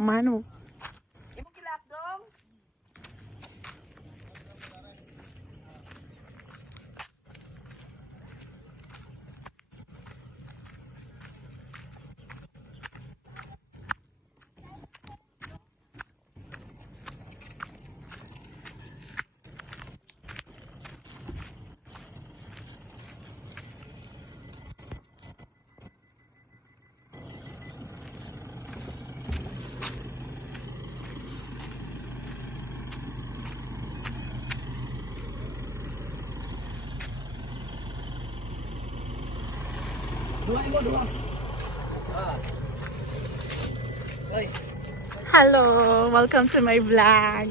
Mano. Hello, welcome to my vlog.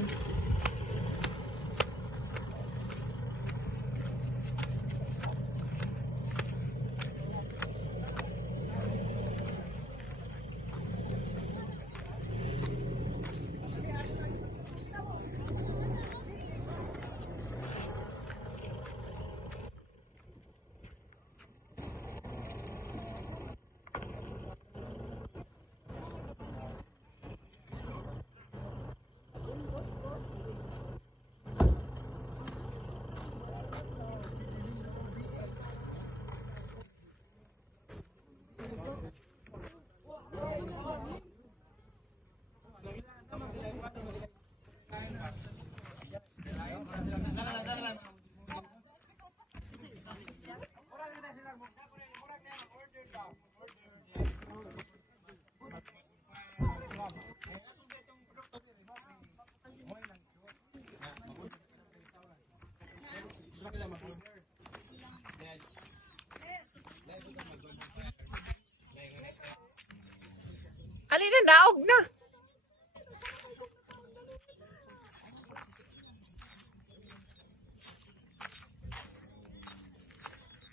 Alin na naog na.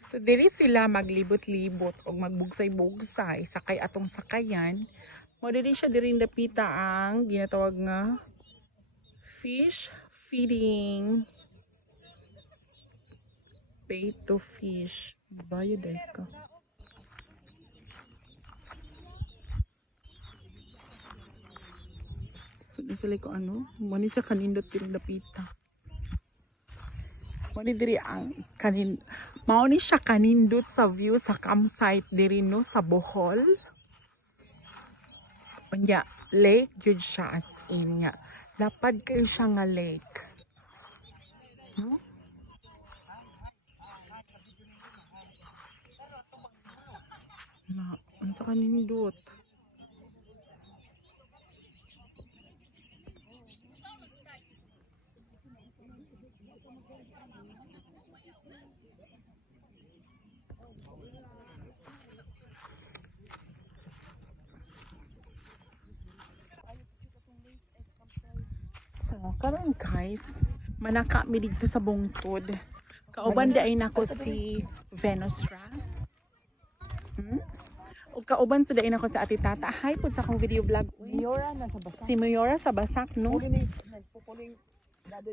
So diri sila maglibot-libot o magbugsay-bugsay sakay atong sakayan. Mo diri siya diri dapita ang ginatawag nga fish feeding. Pay to fish. Bayad ka. So sila ko ano, mani sa kanindot diri dapita. Mani diri ang mao ni siya kanindot sa view sa campsite diri no sa Bohol. Unya lake jud siya as in nga. Lapad kayo siya nga lake. No? Na, unsa kanindot? Karon guys, manaka mi dito sa bungtod. Kauban di ay nako si Venusra. O kauban sa dain ako sa ati tata. Hi pud sa akong video vlog. Mayora na sa Basak. Si Mayora sa Basak, no? Nagpupuling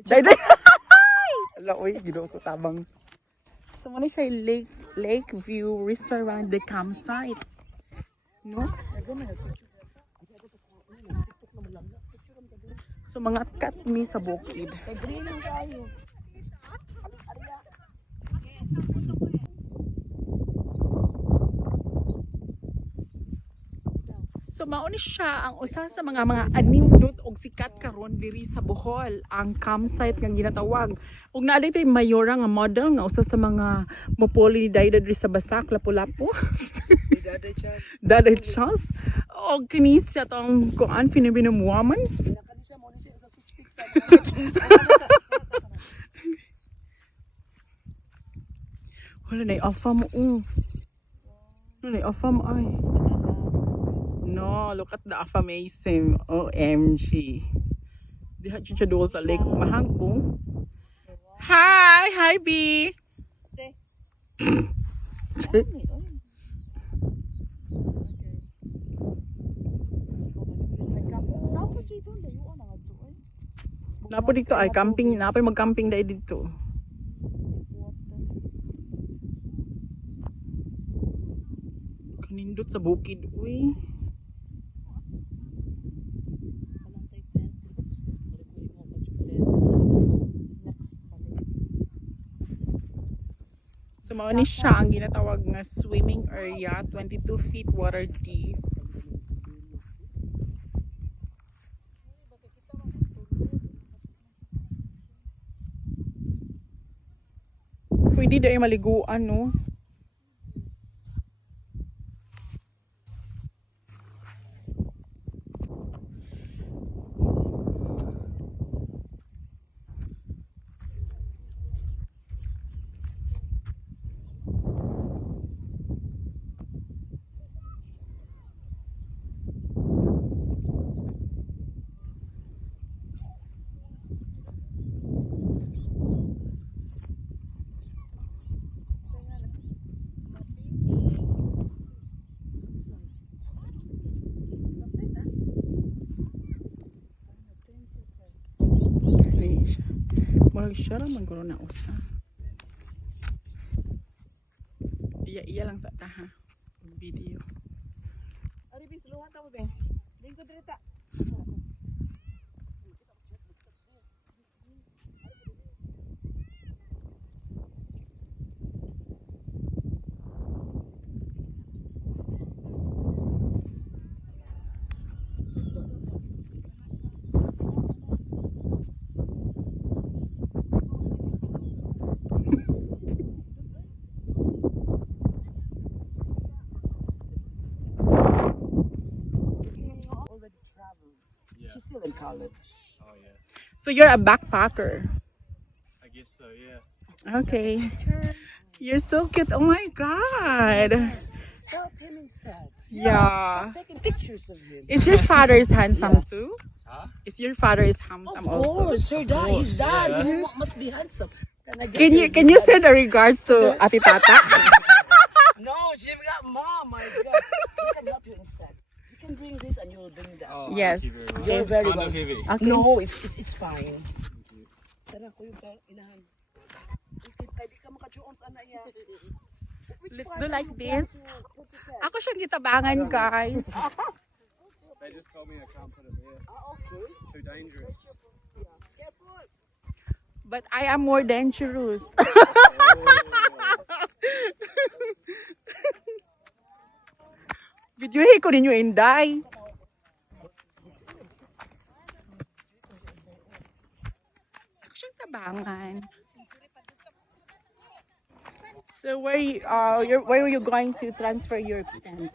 Day. Ala oy, ginoo ko tabang. So mo ni siya lake view restaurant the campsite. No? So mga kat mi sa bukid. Pagriling tayo. So mao ni siya ang usa sa mga animdot og sikat karon diri sa Bohol, ang campsite nga ginatawag. Ug naa tay Mayora nga model nga usa sa mga mopoli ni Dayda diri sa Basak, Lapu-Lapu. Daday Charles. Og kini siya tong kuan pinibinumuaman. Wala na i-offa mo. Wala na i-offa mo ay. No, look at the affirmation. OMG. Diha siya doon sa lake. Mahangko. Hi! Hi, B! Napo dito ay camping, napo mag-camping dai dito. Kanindot sa bukid, uy. So mao ni siya ang ginatawag nga swimming area, 22 feet water deep. Pwede daw yung maliguan, no? Murag siya raman ko na usa. Iya lang sa taha. Video. Ari bis luha ta mo be. Lingkod direta. Already traveled. Yeah. She's still in college. Oh yeah. So you're a backpacker. I guess so. Yeah. Okay. You're so cute. Oh my god. Help him instead. Yeah. Stop taking pictures of him. Is your father is handsome too? Huh? Is your father is handsome Of also? course, her dad, his dad, yeah. he must be handsome. Can you send a regards to Ati Tata? No, she got mom. My God, we can help you instead. You can bring this and you will bring that. Oh, Yes. Thank you very much. You're It's very kind of welcome. heavy. Okay. No, it's fine. Tara, kuya ba, inahan. Pwede ka makajoon sa anak niya. Let's do like this. Ako siyang gitabangan, guys. They just told me I can't put it there. Okay. Too dangerous. Careful. But I am more dangerous. Videohin ko ninyo, Inday. Ako siyang tabangan. So where are you going to transfer your tent?